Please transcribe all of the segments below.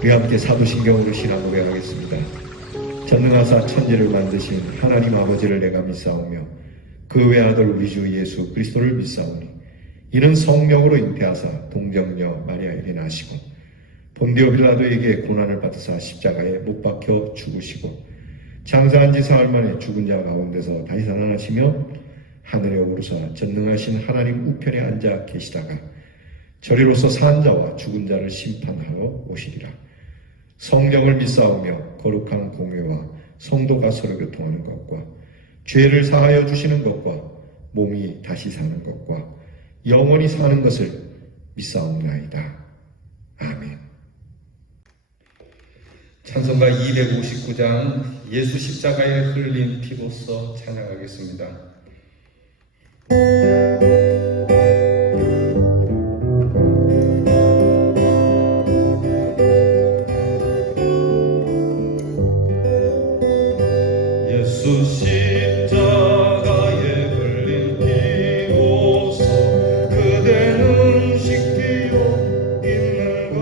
우리 함께 사도신경으로 신앙 고백하겠습니다. 전능하사 천지를 만드신 하나님 아버지를 내가 믿사오며 그 외아들 우리 주 예수 그리스도를 믿사오니 이는 성령으로 잉태하사 동정녀 마리아에게 나시고 본디오 빌라도에게 고난을 받으사 십자가에 못 박혀 죽으시고 장사한 지 사흘 만에 죽은 자 가운데서 다시 살아나시며 하늘에 오르사 전능하신 하나님 우편에 앉아 계시다가 저리로서 산 자와 죽은 자를 심판하러 오시리라. 성령을 믿사오며 거룩한 공회와 성도가 서로 교통하는 것과 죄를 사하여 주시는 것과 몸이 다시 사는 것과 영원히 사는 것을 믿사옵나이다. 아멘. 찬송가 259장 예수 십자가에 흘린 피로써 찬양하겠습니다. 예수 십자가에 흘린 피로써 그대는 씻기어 있는 것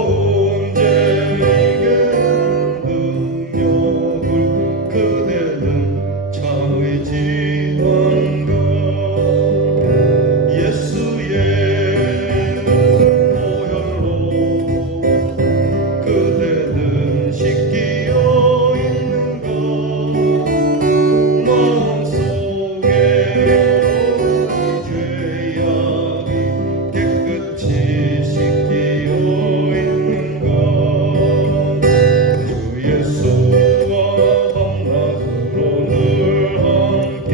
더러운 죄에게 능력을 그대는 의지한 것 예수의 보혈로 그대는 씻기어 있는 것 마음속에 죄악이 깨끗이 씻기어 있는 것 주 예수와 밤낮으로 늘 함께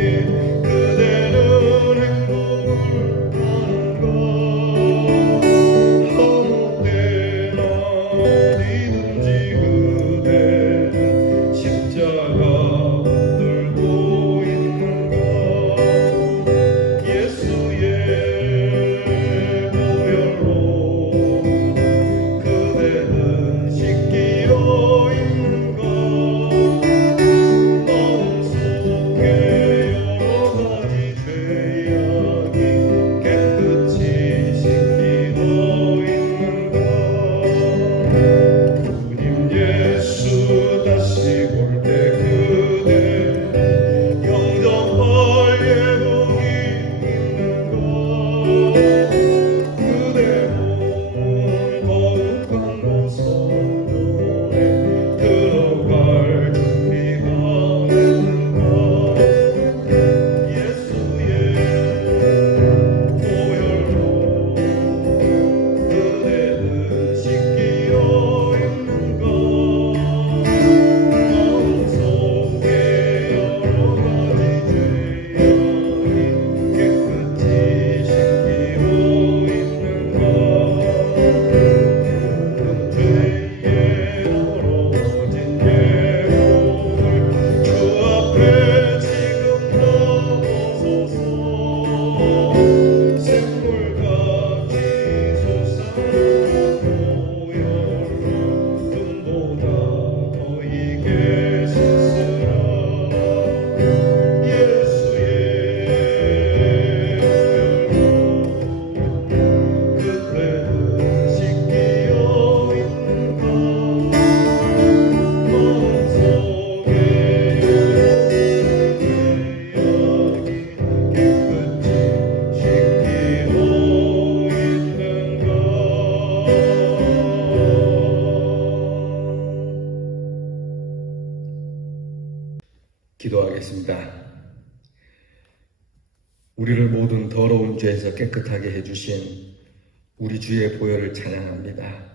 그대는 행복을 하는 것 아무 때나 어디든지 그대는 십자가 들고 있는 것 예수의 보혈로 그대는 씻기어 있는 것 마음속에 여러 가지 죄악이 깨끗이 씻기어 있는 것 주님 예수 다시 올 때 그대 영접할 예정이 있는 것 그대 몸 거룩한 성전에 들어갈 준비가 되는 것 예수의 보혈로 그대는 씻기어 있는 것 마음속에 여러 가지 죄악이 깨끗이 씻기어 있는 것 죄에 떨어진 예물을 주 앞에 지금 넘어서서 샘물같이 솟아나는 보혈로 금보다 더 이게 씻으라 예수의 보혈로 그대는 씻기어 있는 것 마음속에 죄악이 깨끗이 씻기어 있는 것 기도하겠습니다. 우리를 모든 더러운 죄에서 깨끗하게 해주신 우리 주의 보혈을 찬양합니다.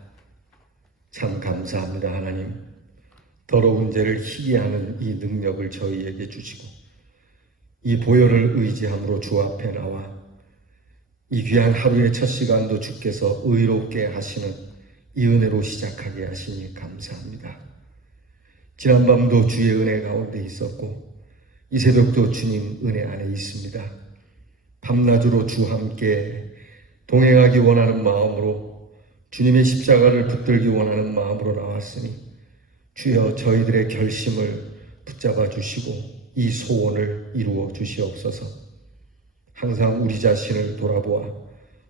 참 감사합니다. 하나님, 더러운 죄를 희게 하는 이 능력을 저희에게 주시고 이 보혈을 의지함으로 주 앞에 나와 이 귀한 하루의 첫 시간도 주께서 의롭게 하시는 이 은혜로 시작하게 하시니 감사합니다. 지난밤도 주의 은혜 가운데 있었고 이 새벽도 주님 은혜 안에 있습니다. 밤낮으로 주 함께 동행하기 원하는 마음으로 주님의 십자가를 붙들기 원하는 마음으로 나왔으니 주여 저희들의 결심을 붙잡아 주시고 이 소원을 이루어 주시옵소서. 항상 우리 자신을 돌아보아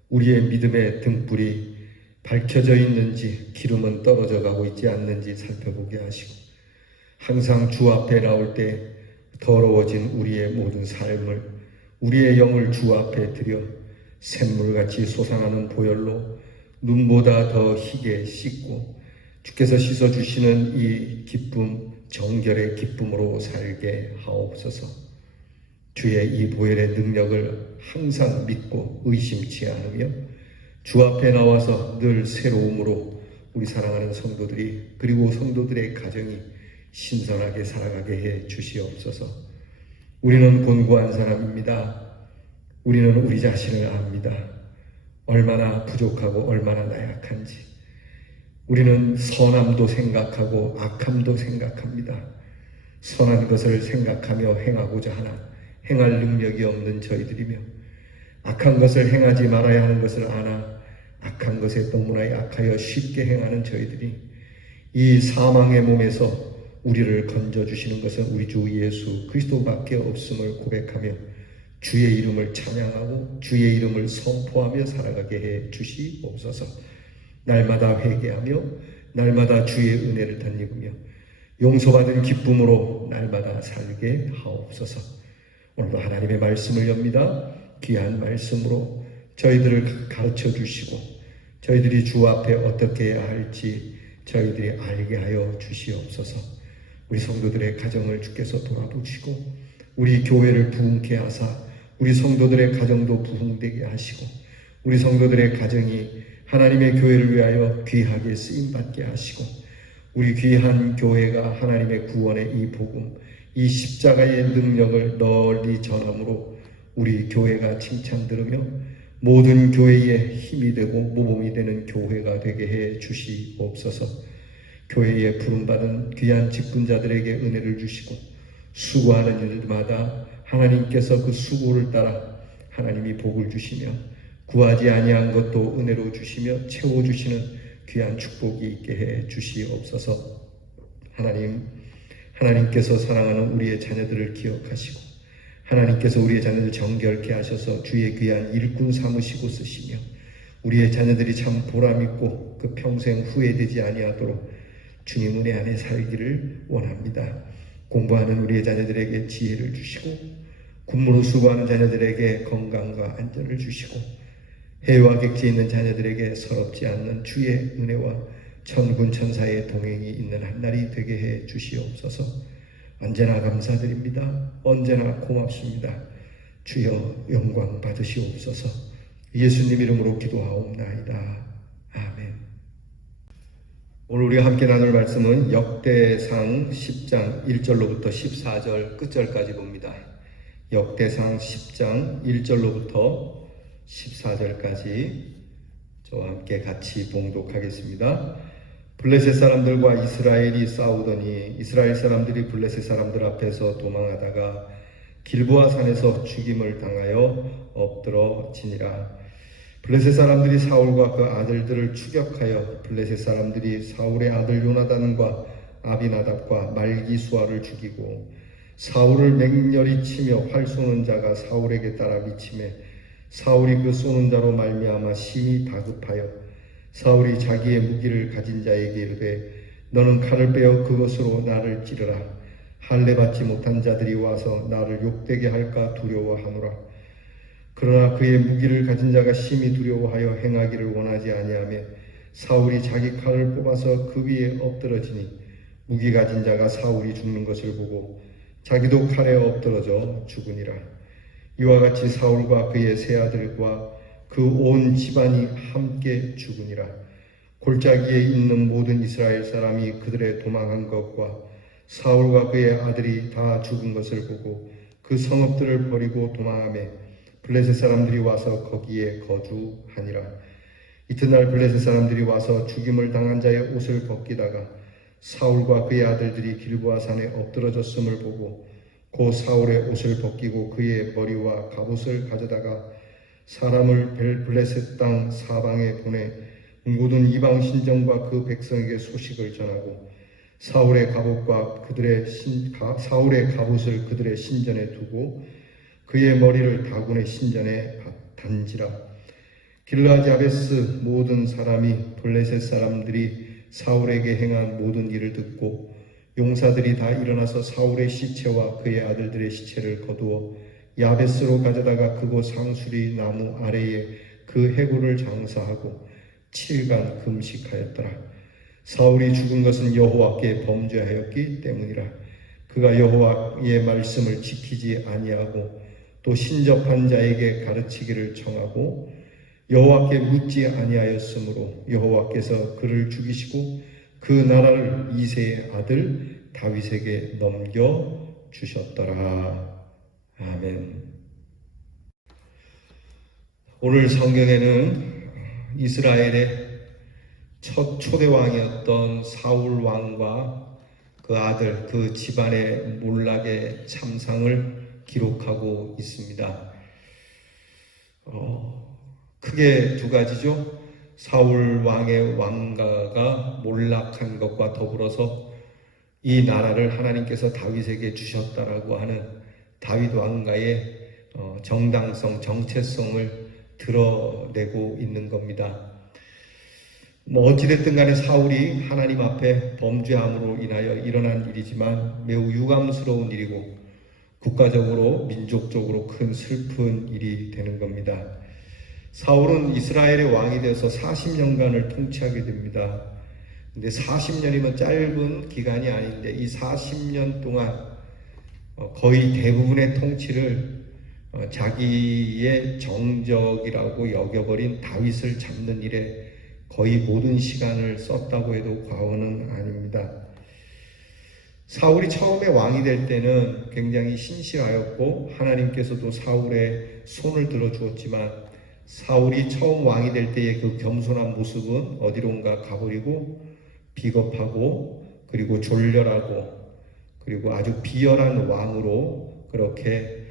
우리의 믿음의 등불이 밝혀져 있는지, 기름은 떨어져 가고 있지 않는지 살펴보게 하시고, 항상 주 앞에 나올 때 더러워진 우리의 모든 삶을, 우리의 영을 주 앞에 드려 샘물같이 솟아나는 보혈로 눈보다 더 희게 씻고 주께서 씻어주시는 이 기쁨, 정결의 기쁨으로 살게 하옵소서. 주의 이 보혈의 능력을 항상 믿고 의심치 않으며 주 앞에 나와서 늘 새로움으로 우리 사랑하는 성도들이, 그리고 성도들의 가정이 신선하게 살아가게 해 주시옵소서. 우리는 곤고한 사람입니다. 우리는 우리 자신을 압니다. 얼마나 부족하고 얼마나 나약한지. 우리는 선함도 생각하고 악함도 생각합니다. 선한 것을 생각하며 행하고자 하나 행할 능력이 없는 저희들이며, 악한 것을 행하지 말아야 하는 것을 아나 악한 것에 너무나 약하여 쉽게 행하는 저희들이, 이 사망의 몸에서 우리를 건져주시는 것은 우리 주 예수 그리스도밖에 없음을 고백하며 주의 이름을 찬양하고 주의 이름을 선포하며 살아가게 해 주시옵소서. 날마다 회개하며 날마다 주의 은혜를 덧입으며 용서받은 기쁨으로 날마다 살게 하옵소서. 오늘도 하나님의 말씀을 엽니다. 귀한 말씀으로 저희들을 가르쳐 주시고 저희들이 주 앞에 어떻게 해야 할지 저희들이 알게 하여 주시옵소서. 우리 성도들의 가정을 주께서 돌아보시고 우리 교회를 부흥케 하사 우리 성도들의 가정도 부흥되게 하시고 우리 성도들의 가정이 하나님의 교회를 위하여 귀하게 쓰임받게 하시고 우리 귀한 교회가 하나님의 구원의 이 복음, 이 십자가의 능력을 널리 전함으로 우리 교회가 칭찬 들으며 모든 교회의 힘이 되고 모범이 되는 교회가 되게 해 주시옵소서. 교회에 부름받은 귀한 직분자들에게 은혜를 주시고 수고하는 일마다 하나님께서 그 수고를 따라 하나님이 복을 주시며 구하지 아니한 것도 은혜로 주시며 채워주시는 귀한 축복이 있게 해 주시옵소서. 하나님께서 사랑하는 우리의 자녀들을 기억하시고 하나님께서 우리의 자녀들 정결케 하셔서 주의 귀한 일꾼 삼으시고 쓰시며 우리의 자녀들이 참 보람있고 그 평생 후회되지 아니하도록 주님 은혜 안에 살기를 원합니다. 공부하는 우리의 자녀들에게 지혜를 주시고 군무로 수고하는 자녀들에게 건강과 안전을 주시고 해와 객지에 있는 자녀들에게 서럽지 않는 주의 은혜와 천군 천사의 동행이 있는 한날이 되게 해 주시옵소서. 언제나 감사드립니다. 언제나 고맙습니다. 주여 영광 받으시옵소서. 예수님 이름으로 기도하옵나이다. 아멘. 오늘 우리가 함께 나눌 말씀은 역대상 10장 1절로부터 14절 끝절까지 봅니다. 역대상 10장 1절로부터 14절까지 저와 함께 같이 봉독하겠습니다. 블레셋 사람들과 이스라엘이 싸우더니 이스라엘 사람들이 블레셋 사람들 앞에서 도망하다가 길보아 산에서 죽임을 당하여 엎드러지니라. 블레셋 사람들이 사울과 그 아들들을 추격하여 블레셋 사람들이 사울의 아들 요나단과 아비나답과 말기수아를 죽이고 사울을 맹렬히 치며 활 쏘는 자가 사울에게 따라 미치매 사울이 그 쏘는 자로 말미암아 심히 다급하여 사울이 자기의 무기를 가진 자에게 이르되 너는 칼을 빼어 그것으로 나를 찌르라. 할례 받지 못한 자들이 와서 나를 욕되게 할까 두려워하노라. 그러나 그의 무기를 가진 자가 심히 두려워하여 행하기를 원하지 아니하며 사울이 자기 칼을 뽑아서 그 위에 엎드러지니 무기 가진 자가 사울이 죽는 것을 보고 자기도 칼에 엎드러져 죽으니라. 이와 같이 사울과 그의 세 아들과 그 온 집안이 함께 죽으니라. 골짜기에 있는 모든 이스라엘 사람이 그들의 도망한 것과 사울과 그의 아들이 다 죽은 것을 보고 그 성읍들을 버리고 도망하며 블레셋 사람들이 와서 거기에 거주하니라. 이튿날 블레셋 사람들이 와서 죽임을 당한 자의 옷을 벗기다가 사울과 그의 아들들이 길보아 산에 엎드러졌음을 보고 곧 사울의 옷을 벗기고 그의 머리와 갑옷을 가져다가 사람을 블레셋 땅 사방에 보내 모든 이방 신정과 그 백성에게 소식을 전하고 사울의 갑옷을 그들의 신전에 두고 그의 머리를 다곤의 신전에 단지라. 길르앗 야베스 모든 사람이 블레셋 사람들이 사울에게 행한 모든 일을 듣고 용사들이 다 일어나서 사울의 시체와 그의 아들들의 시체를 거두어 야베스로 가져다가 그곳 상수리 나무 아래에 그 해구를 장사하고 7간 금식하였더라. 사울이 죽은 것은 여호와께 범죄하였기 때문이라. 그가 여호와의 말씀을 지키지 아니하고 또 신접한 자에게 가르치기를 청하고 여호와께 묻지 아니하였으므로 여호와께서 그를 죽이시고 그 나라를 이새의 아들 다윗에게 넘겨 주셨더라. 아멘. 오늘 성경에는 이스라엘의 첫 초대왕이었던 사울 왕과 그 아들, 그 집안의 몰락의 참상을 기록하고 있습니다. 크게 두 가지죠. 사울 왕의 왕가가 몰락한 것과 더불어서 이 나라를 하나님께서 다윗에게 주셨다라고 하는 다윗 왕가의 정당성, 정체성을 드러내고 있는 겁니다. 어찌됐든 간에 사울이 하나님 앞에 범죄함으로 인하여 일어난 일이지만 매우 유감스러운 일이고 국가적으로 민족적으로 큰 슬픈 일이 되는 겁니다. 사울은 이스라엘의 왕이 되어서 40년간을 통치하게 됩니다. 근데 40년이면 짧은 기간이 아닌데 이 40년 동안 거의 대부분의 통치를 자기의 정적이라고 여겨버린 다윗을 잡는 일에 거의 모든 시간을 썼다고 해도 과언은 아닙니다. 사울이 처음에 왕이 될 때는 굉장히 신실하였고 하나님께서도 사울의 손을 들어주었지만 사울이 처음 왕이 될 때의 그 겸손한 모습은 어디론가 가버리고 비겁하고 그리고 졸렬하고 그리고 아주 비열한 왕으로 그렇게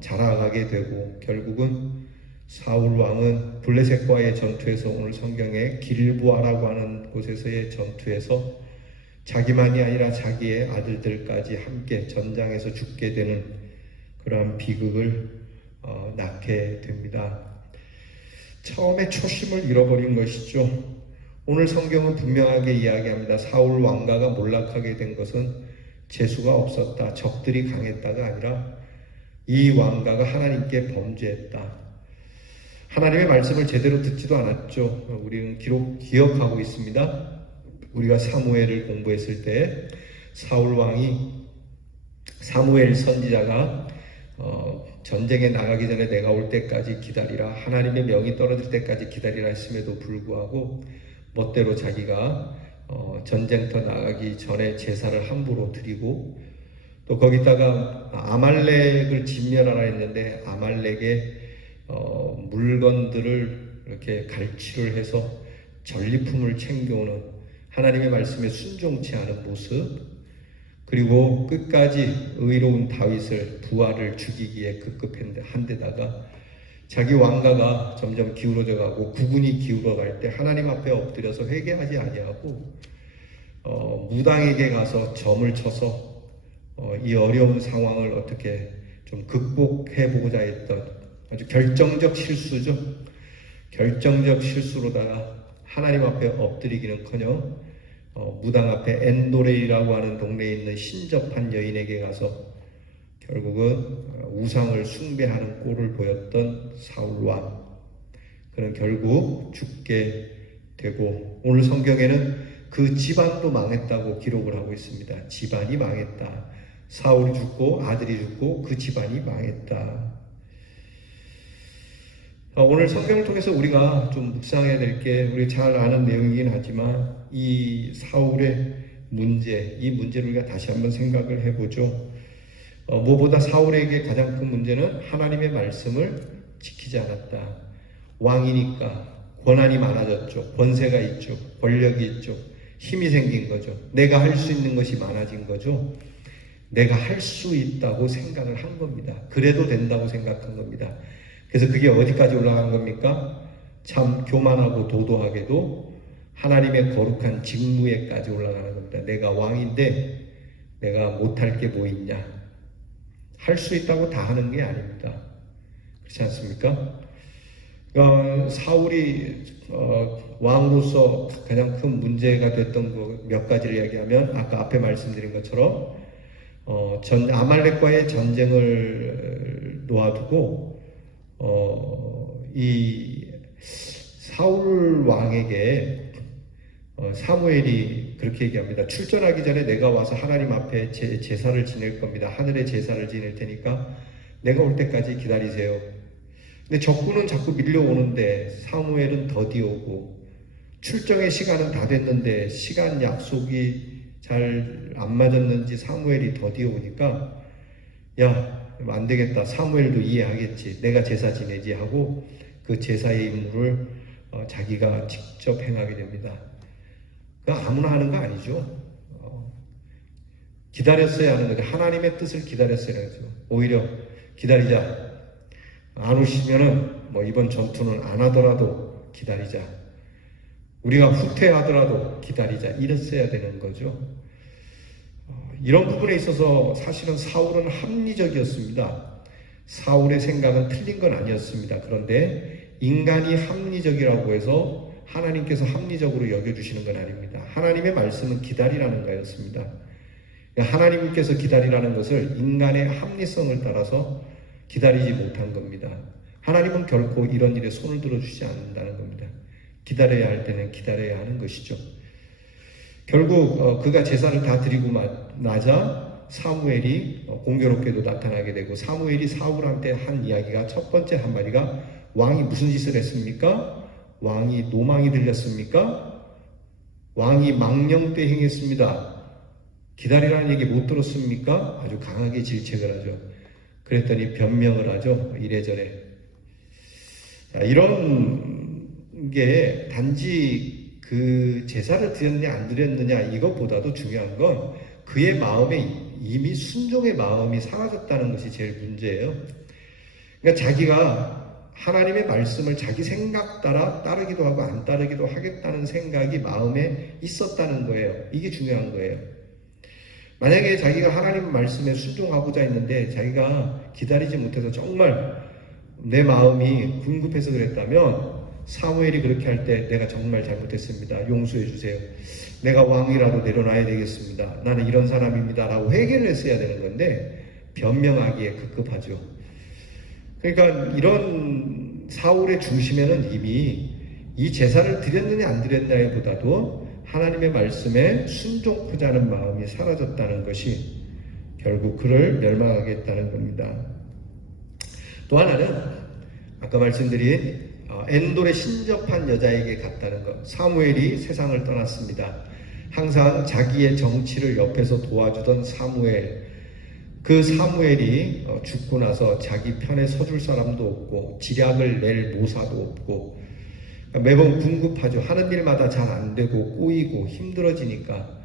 자라가게 되고 결국은 사울 왕은 블레셋과의 전투에서 오늘 성경에 길보아라고 하는 곳에서의 전투에서 자기만이 아니라 자기의 아들들까지 함께 전장에서 죽게 되는 그러한 비극을 낳게 됩니다. 처음에 초심을 잃어버린 것이죠. 오늘 성경은 분명하게 이야기합니다. 사울 왕가가 몰락하게 된 것은 재수가 없었다, 적들이 강했다가 아니라 이 왕가가 하나님께 범죄했다. 하나님의 말씀을 제대로 듣지도 않았죠. 우리는 기억하고 있습니다. 우리가 사무엘을 공부했을 때 사울 왕이 사무엘 선지자가 전쟁에 나가기 전에 내가 올 때까지 기다리라, 하나님의 명이 떨어질 때까지 기다리라 했음에도 불구하고 멋대로 자기가 전쟁터 나가기 전에 제사를 함부로 드리고 또 거기다가 아말렉을 진멸하라 했는데 아말렉의 물건들을 이렇게 갈취를 해서 전리품을 챙겨오는 하나님의 말씀에 순종치 않은 모습, 그리고 끝까지 의로운 다윗을 부하를 죽이기에 급급한 데다가 자기 왕가가 점점 기울어져 가고 국군이 기울어 갈 때 하나님 앞에 엎드려서 회개하지 아니하고 무당에게 가서 점을 쳐서 이 어려운 상황을 어떻게 좀 극복해 보고자 했던 아주 결정적 실수죠. 결정적 실수로다가 하나님 앞에 엎드리기는커녕 무당 앞에 엔도레이라고 하는 동네에 있는 신접한 여인에게 가서 결국은 우상을 숭배하는 꼴을 보였던 사울왕, 그는 결국 죽게 되고 오늘 성경에는 그 집안도 망했다고 기록을 하고 있습니다. 집안이 망했다. 사울이 죽고 아들이 죽고 그 집안이 망했다. 오늘 성경을 통해서 우리가 좀 묵상해야 될 게 우리 잘 아는 내용이긴 하지만 이 사울의 문제, 이 문제를 우리가 다시 한번 생각을 해보죠. 무엇보다 사울에게 가장 큰 문제는 하나님의 말씀을 지키지 않았다. 왕이니까 권한이 많아졌죠. 권세가 있죠. 권력이 있죠. 힘이 생긴 거죠. 내가 할 수 있는 것이 많아진 거죠. 내가 할 수 있다고 생각을 한 겁니다. 그래도 된다고 생각한 겁니다. 그래서 그게 어디까지 올라간 겁니까? 참 교만하고 도도하게도 하나님의 거룩한 직무에까지 올라가는 겁니다. 내가 왕인데 내가 못할 게 뭐 있냐? 할 수 있다고 다 하는 게 아닙니다. 그렇지 않습니까? 사울이 왕으로서 가장 큰 문제가 됐던 거 몇 가지를 이야기하면 아까 앞에 말씀드린 것처럼 아말렉과의 전쟁을 놓아두고 이 사울 왕에게 사무엘이 그렇게 얘기합니다. 출전하기 전에 내가 와서 하나님 앞에 제사를 지낼 겁니다. 하늘의 제사를 지낼 테니까 내가 올 때까지 기다리세요. 근데 적군은 자꾸 밀려오는데 사무엘은 더디오고 출정의 시간은 다 됐는데 시간 약속이 잘 안 맞았는지 사무엘이 더디오니까 야, 안 되겠다. 사무엘도 이해하겠지. 내가 제사 지내지 하고 그 제사의 임무를 자기가 직접 행하게 됩니다. 아무나 하는 거 아니죠. 기다렸어야 하는 거죠. 하나님의 뜻을 기다렸어야 하죠. 오히려 기다리자. 안 오시면은 이번 전투는 안 하더라도 기다리자. 우리가 후퇴하더라도 기다리자. 이랬어야 되는 거죠. 이런 부분에 있어서 사실은 사울은 합리적이었습니다. 사울의 생각은 틀린 건 아니었습니다. 그런데 인간이 합리적이라고 해서 하나님께서 합리적으로 여겨주시는 건 아닙니다. 하나님의 말씀은 기다리라는 거였습니다. 하나님께서 기다리라는 것을 인간의 합리성을 따라서 기다리지 못한 겁니다. 하나님은 결코 이런 일에 손을 들어주지 않는다는 겁니다. 기다려야 할 때는 기다려야 하는 것이죠. 결국 그가 제사를 다 드리고 나자 사무엘이 공교롭게도 나타나게 되고 사무엘이 사울한테 한 이야기가 첫 번째 한마디가 왕이 무슨 짓을 했습니까? 왕이 노망이 들렸습니까? 왕이 망령때 행했습니다. 기다리라는 얘기 못 들었습니까? 아주 강하게 질책을 하죠. 그랬더니 변명을 하죠. 이래저래. 자, 이런 게 단지 그 제사를 드렸느냐 안 드렸느냐 이것보다도 중요한 건 그의 마음에 이미 순종의 마음이 사라졌다는 것이 제일 문제예요. 그러니까 자기가 하나님의 말씀을 자기 생각 따라 따르기도 하고 안 따르기도 하겠다는 생각이 마음에 있었다는 거예요. 이게 중요한 거예요. 만약에 자기가 하나님 말씀에 순종하고자 했는데 자기가 기다리지 못해서 정말 내 마음이 궁급해서 그랬다면 사무엘이 그렇게 할 때 내가 정말 잘못했습니다. 용서해 주세요. 내가 왕이라도 내려놔야 되겠습니다. 나는 이런 사람입니다. 라고 회개를 했어야 되는 건데 변명하기에 급급하죠. 그러니까 이런 사울의 중심에는 이미 이 제사를 드렸느냐 안 드렸느냐에 보다도 하나님의 말씀에 순종하고자 하는 마음이 사라졌다는 것이 결국 그를 멸망하겠다는 겁니다. 또 하나는 아까 말씀드린 엔돌에 신접한 여자에게 갔다는 것. 사무엘이 세상을 떠났습니다. 항상 자기의 정치를 옆에서 도와주던 사무엘. 그 사무엘이 죽고 나서 자기 편에 서줄 사람도 없고 지략을 낼 모사도 없고 매번 궁급하죠. 하는 일마다 잘 안 되고 꼬이고 힘들어지니까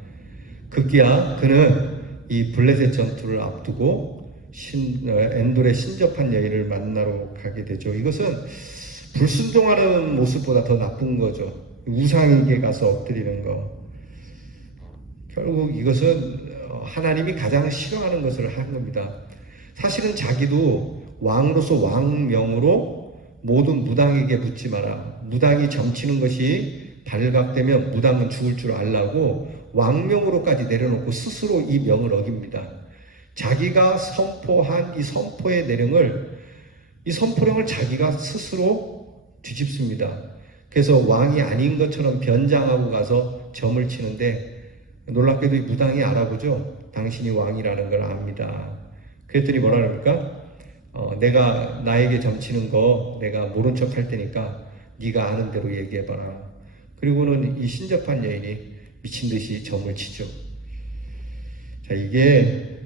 급기야 그는 이 블레셋 전투를 앞두고 엔돌에 신접한 여인을 만나러 가게 되죠. 이것은 불순종하는 모습보다 더 나쁜 거죠. 우상에게 가서 엎드리는 거. 결국 이것은 하나님이 가장 싫어하는 것을 한 겁니다. 사실은 자기도 왕으로서 왕명으로 모든 무당에게 묻지 마라. 무당이 점치는 것이 발각되면 무당은 죽을 줄 알라고 왕명으로까지 내려놓고 스스로 이 명을 어깁니다. 자기가 선포한 이 선포의 내용을 이 선포령을 자기가 스스로 뒤집습니다. 그래서 왕이 아닌 것처럼 변장하고 가서 점을 치는데 놀랍게도 이 무당이 알아보죠. 당신이 왕이라는 걸 압니다. 그랬더니 뭐라 그럽니까? 내가 나에게 점치는 거 내가 모른 척 할 테니까 네가 아는 대로 얘기해봐라. 그리고는 이 신접한 여인이 미친 듯이 점을 치죠. 자, 이게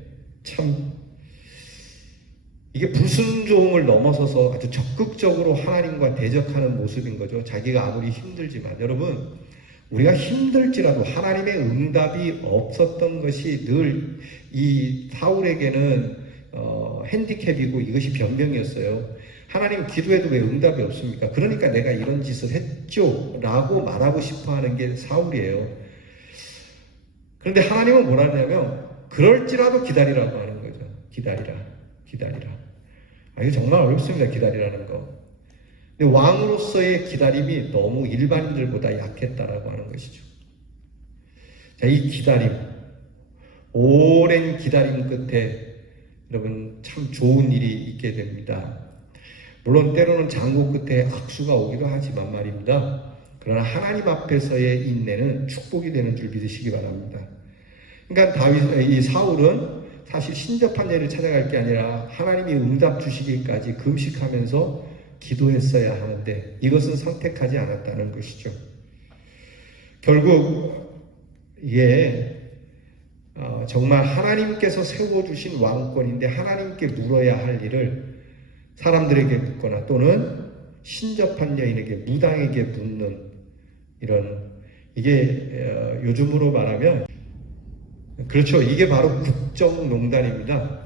불순종을 넘어서서 아주 적극적으로 하나님과 대적하는 모습인 거죠. 자기가 아무리 힘들지만. 여러분, 우리가 힘들지라도 하나님의 응답이 없었던 것이 늘 이 사울에게는 핸디캡이고 이것이 변명이었어요. 하나님 기도해도 왜 응답이 없습니까? 그러니까 내가 이런 짓을 했죠 라고 말하고 싶어하는 게 사울이에요. 그런데 하나님은 뭐라 하냐면 그럴지라도 기다리라고 하는 거죠. 기다리라. 이거 정말 어렵습니다. 기다리라는 거. 근데 왕으로서의 기다림이 너무 일반인들보다 약했다라고 하는 것이죠. 자, 이 기다림, 오랜 기다림 끝에 여러분 참 좋은 일이 있게 됩니다. 물론 때로는 장고 끝에 악수가 오기도 하지만 말입니다. 그러나 하나님 앞에서의 인내는 축복이 되는 줄 믿으시기 바랍니다. 그러니까 이 사울은 사실 신접한 예를 찾아갈 게 아니라 하나님이 응답 주시기까지 금식하면서 기도했어야 하는데 이것은 선택하지 않았다는 것이죠. 결국 이게 정말 하나님께서 세워주신 왕권인데 하나님께 물어야 할 일을 사람들에게 묻거나 또는 신접한 여인에게 무당에게 묻는 이런 이게 요즘으로 말하면 그렇죠. 이게 바로 국정농단입니다.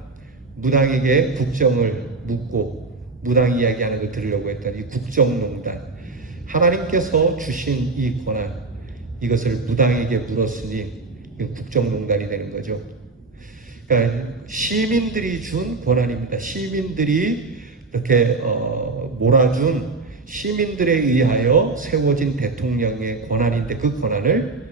무당에게 국정을 묻고 무당 이야기하는 걸 들으려고 했던 이 국정농단. 하나님께서 주신 이 권한 이것을 무당에게 물었으니 국정농단이 되는 거죠. 그러니까 시민들이 준 권한입니다. 시민들이 이렇게 몰아준 시민들에 의하여 세워진 대통령의 권한인데 그 권한을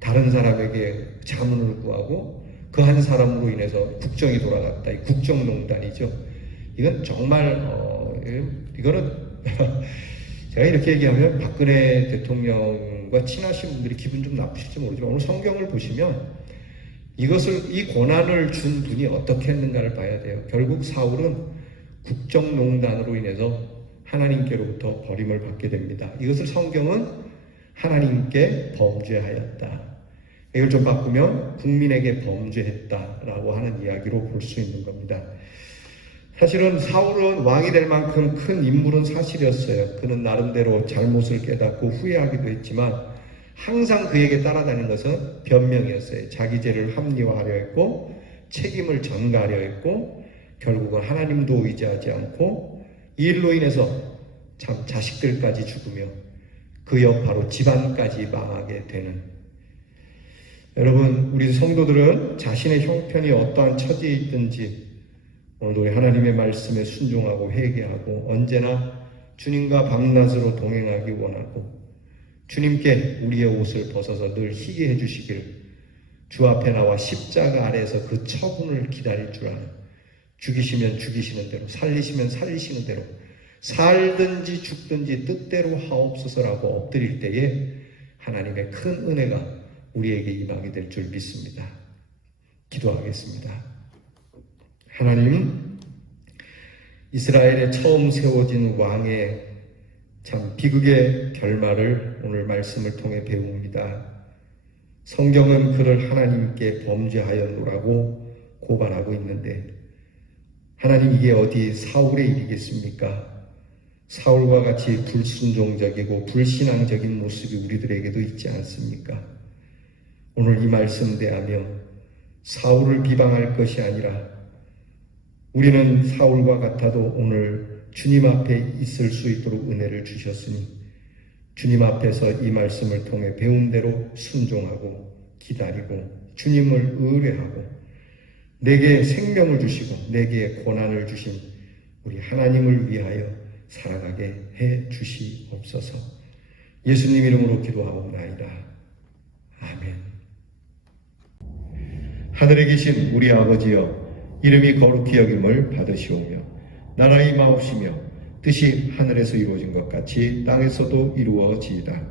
다른 사람에게 자문을 구하고 그 한 사람으로 인해서 국정이 돌아갔다. 이 국정농단이죠. 이건 정말 이거는 제가 이렇게 얘기하면 박근혜 대통령과 친하신 분들이 기분 좀 나쁘실지 모르지만 오늘 성경을 보시면 이 권한을 준 분이 어떻게 했는가를 봐야 돼요. 결국 사울은 국정농단으로 인해서 하나님께로부터 버림을 받게 됩니다. 이것을 성경은 하나님께 범죄하였다. 이걸 좀 바꾸면 국민에게 범죄했다라고 하는 이야기로 볼 수 있는 겁니다. 사실은 사울은 왕이 될 만큼 큰 인물은 사실이었어요. 그는 나름대로 잘못을 깨닫고 후회하기도 했지만 항상 그에게 따라다니는 것은 변명이었어요. 자기 죄를 합리화하려 했고 책임을 전가하려 했고 결국은 하나님도 의지하지 않고 이 일로 인해서 참 자식들까지 죽으며 그 여파로 집안까지 망하게 되는 여러분 우리 성도들은 자신의 형편이 어떠한 처지에 있든지 오늘도 우리 하나님의 말씀에 순종하고 회개하고 언제나 주님과 밤낮으로 동행하기 원하고 주님께 우리의 옷을 벗어서 늘 희게 해주시길 주 앞에 나와 십자가 아래에서 그 처분을 기다릴 줄 아는 죽이시면 죽이시는 대로 살리시면 살리시는 대로 살든지 죽든지 뜻대로 하옵소서라고 엎드릴 때에 하나님의 큰 은혜가 우리에게 임하게 될 줄 믿습니다. 기도하겠습니다. 하나님, 이스라엘에 처음 세워진 왕의 참 비극의 결말을 오늘 말씀을 통해 배웁니다. 성경은 그를 하나님께 범죄하였노라고 고발하고 있는데 하나님 이게 어디 사울의 일이겠습니까? 사울과 같이 불순종적이고 불신앙적인 모습이 우리들에게도 있지 않습니까? 오늘 이 말씀 대하며 사울을 비방할 것이 아니라 우리는 사울과 같아도 오늘 주님 앞에 있을 수 있도록 은혜를 주셨으니 주님 앞에서 이 말씀을 통해 배운 대로 순종하고 기다리고 주님을 의뢰하고 내게 생명을 주시고 내게 고난을 주신 우리 하나님을 위하여 살아가게 해 주시옵소서. 예수님 이름으로 기도하옵나이다. 아멘. 하늘에 계신 우리 아버지여, 이름이 거룩히 여김을 받으시오며 나라가 임하옵시며 뜻이 하늘에서 이루어진 것 같이 땅에서도 이루어지이다.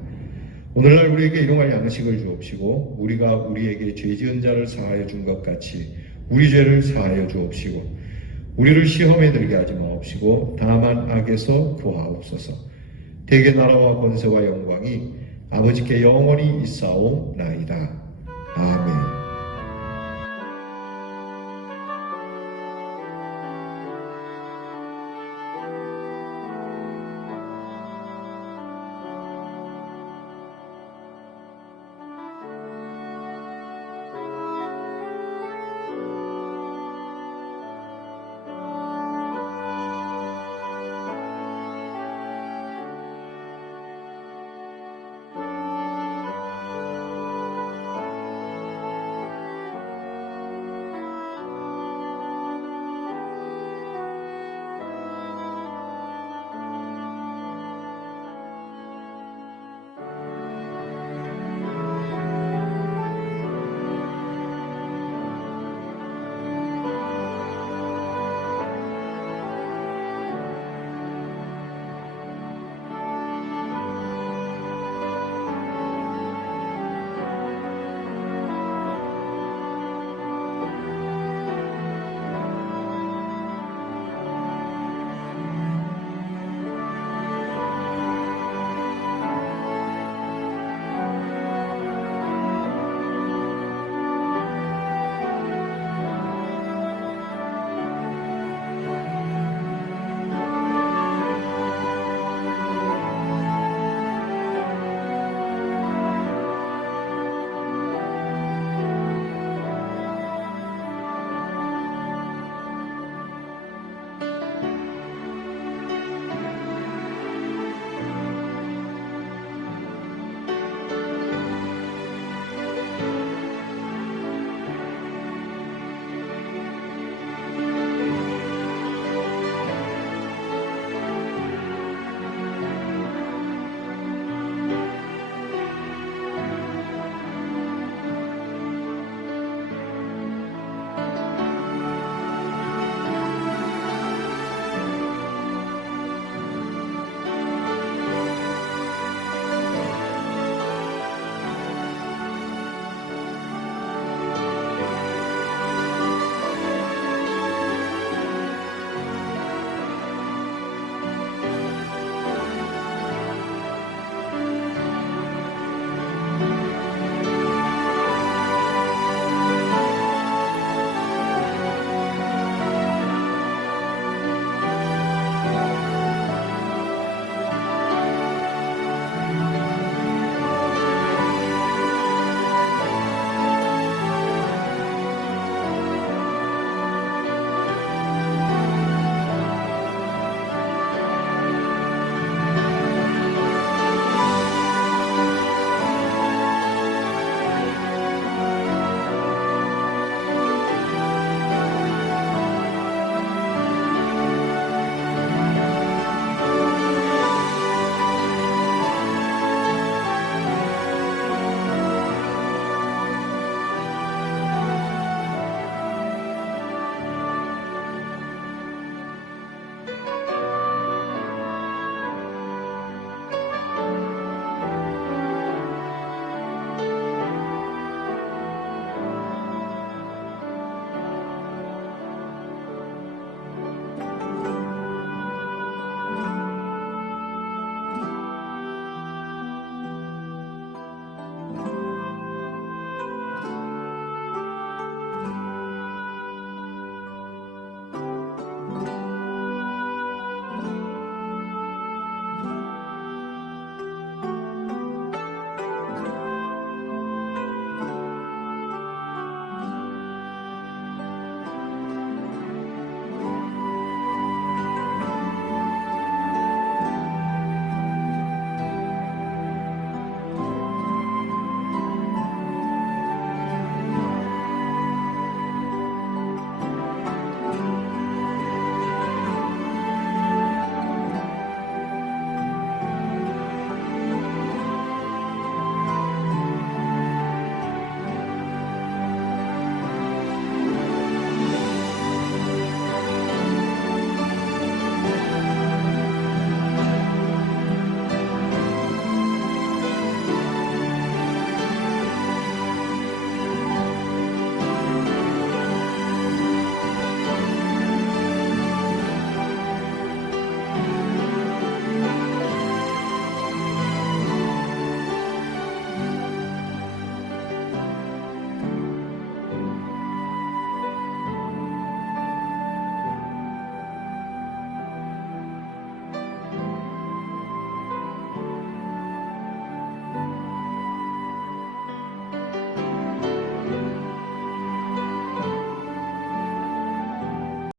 오늘날 우리에게 일용할 양식을 주옵시고 우리가 우리에게 죄 지은 자를 사하여 준 것 같이 우리 죄를 사하여 주옵시고 우리를 시험에 들게 하지 마옵시고 다만 악에서 구하옵소서. 대개 나라와 권세와 영광이 아버지께 영원히 있사오나이다. 아멘.